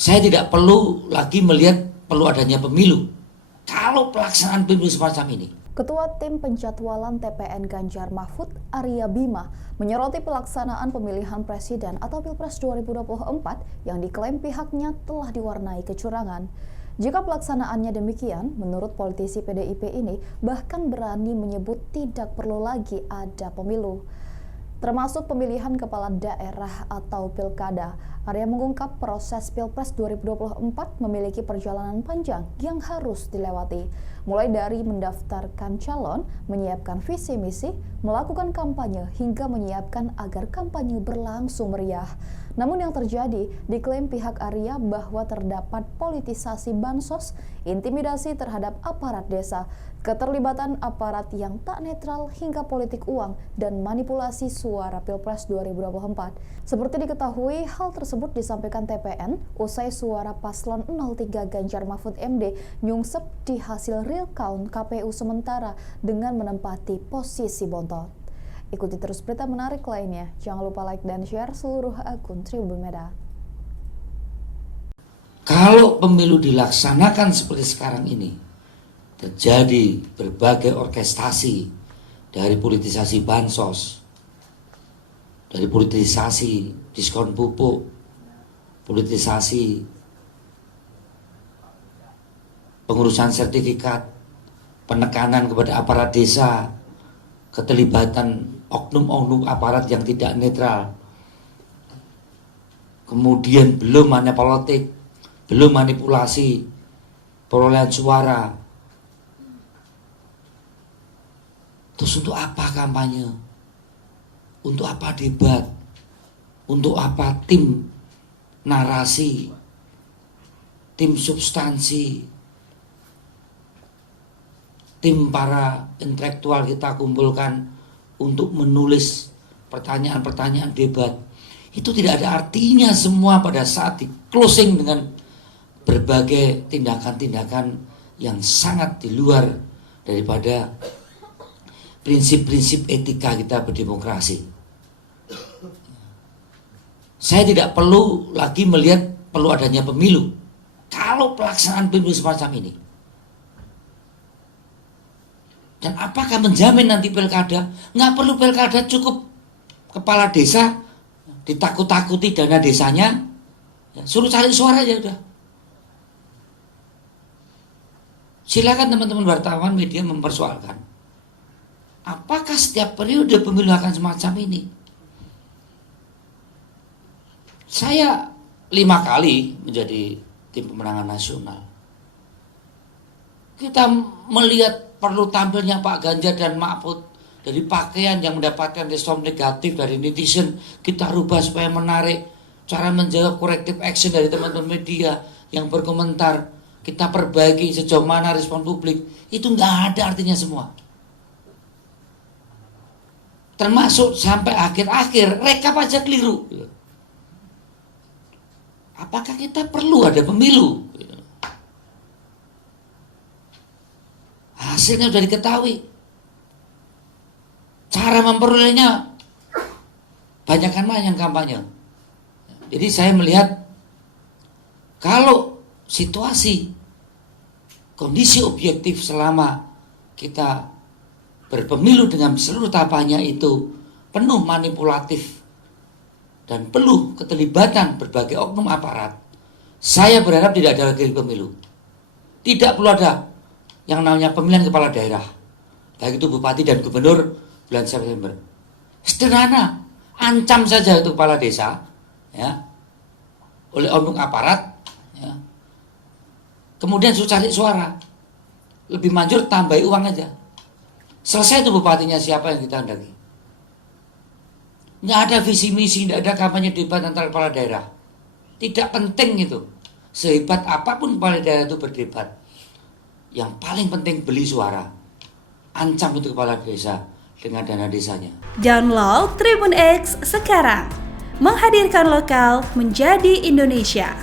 Saya tidak perlu lagi melihat perlu adanya pemilu kalau pelaksanaan pemilu semacam ini. Ketua Tim Penjadwalan TPN Ganjar Mahfud, Arya Bima, menyoroti pelaksanaan pemilihan presiden atau Pilpres 2024 yang diklaim pihaknya telah diwarnai kecurangan. Jika pelaksanaannya demikian, menurut politisi PDIP ini bahkan berani menyebut tidak perlu lagi ada pemilu, termasuk pemilihan kepala daerah atau pilkada. Arya mengungkap proses Pilpres 2024 memiliki perjalanan panjang yang harus dilewati, mulai dari mendaftarkan calon, menyiapkan visi misi, melakukan kampanye, hingga menyiapkan agar kampanye berlangsung meriah. Namun yang terjadi, diklaim pihak Arya bahwa terdapat politisasi bansos, intimidasi terhadap aparat desa, keterlibatan aparat yang tak netral hingga politik uang dan manipulasi suara Pilpres 2024. Seperti diketahui, hal tersebut disampaikan TPN usai suara paslon 03 Ganjar Mahfud MD nyungsep di hasil real count KPU sementara dengan menempati posisi bontot. Ikuti terus berita menarik lainnya. Jangan lupa like dan share seluruh akun Tribun Media. Kalau pemilu dilaksanakan seperti sekarang ini, terjadi berbagai orkestrasi dari politisasi bansos, dari politisasi diskon pupuk, politisasi pengurusan sertifikat, penekanan kepada aparat desa, keterlibatan oknum-oknum aparat yang tidak netral, kemudian belum politik, belum manipulasi perolehan suara. Terus untuk apa kampanye? Untuk apa debat? Untuk apa tim narasi, tim substansi, tim para intelektual kita kumpulkan untuk menulis pertanyaan-pertanyaan debat. Itu tidak ada artinya semua pada saat di closing dengan berbagai tindakan-tindakan yang sangat di luar daripada prinsip-prinsip etika kita berdemokrasi. Saya tidak perlu lagi melihat perlu adanya pemilu kalau pelaksanaan pemilu semacam ini. Dan apakah menjamin nanti pilkada? Nggak perlu pilkada, cukup kepala desa ditakut-takuti dana desanya, ya, suruh cari suara aja udah. Silakan teman-teman wartawan media mempersoalkan. Apakah setiap periode pemilu akan semacam ini? Saya 5 kali menjadi tim pemenangan nasional. Kita melihat perlu tampilnya Pak Ganjar dan Mahfud dari pakaian yang mendapatkan respon negatif dari netizen, kita rubah supaya menarik. Cara menjawab corrective action dari teman-teman media yang berkomentar, kita perbaiki sejauh mana respon publik. Itu nggak ada artinya semua. Termasuk sampai akhir-akhir rekap aja keliru. Apakah kita perlu ada pemilu? Hasilnya sudah diketahui. Cara memperolehnya banyakkan mana yang kampanye. Jadi saya melihat kalau situasi kondisi objektif selama kita berpemilu dengan seluruh tahapannya itu penuh manipulatif dan penuh keterlibatan berbagai oknum aparat, saya berharap tidak ada lagi pemilu. Tidak perlu ada yang namanya pemilihan kepala daerah, baik itu bupati dan gubernur bulan September. Sederhana, ancam saja itu kepala desa, ya, oleh oknum aparat, ya. Kemudian suruh cari suara, lebih manjur tambahi uang aja. Selesai itu bupatinya siapa yang kita hendaki. Nggak ada visi misi, nggak ada kampanye debat antara kepala daerah. Tidak penting itu. Sehebat apapun kepala daerah itu berdebat, yang paling penting beli suara. Ancam itu kepala desa dengan dana desanya. Download Tribun X sekarang. Menghadirkan lokal menjadi Indonesia.